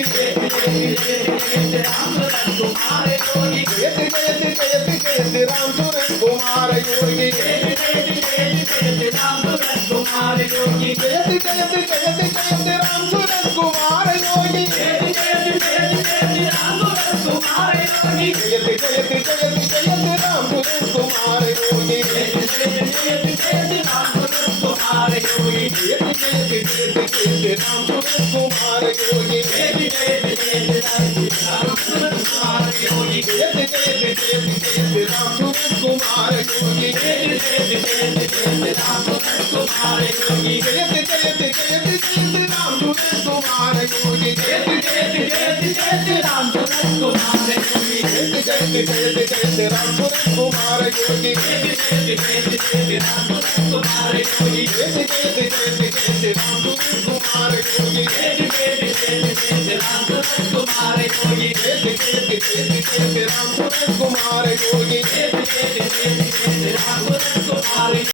योगी राम सूरत कुमार योगी जयति जयति जयति जयति राम सूरत कुमार योगी जयति राम सूरत कुमार योगी जयति जयति जयति जयति राम सूरत कुमार योगी जयति जयति राम सूरत कुमार योगी जयति जयति जयति जयति राम सूरत कुमार योगी जयति जयति जयति राम सूरत कुमार योगी जयति जयति जयति जयति राम सूरत कुमार योगी जयति जयति जयति राम सूरत कुमार योगी जयति जयति जयति जयति राम सूरत कुमार योगी जयति जयति जयति जयति राम सूरत कुमार योगी जयति जयति जयति जयति राम सूरत कुमार योगी जयति जयति जयति जयति राम सूरत कुमार योगी जयति जयति जयति जयति राम सूरत कुमार योगी जयति जयति जयति जयति राम सूरत कुमार योगी जयति जयति जयति जयति राम सूरत कुमार योगी जयति जयति जयति जयति राम सूरत कुमार योगी जयति जयति जयति जयति राम सूरत कुमार योगी जयति जयति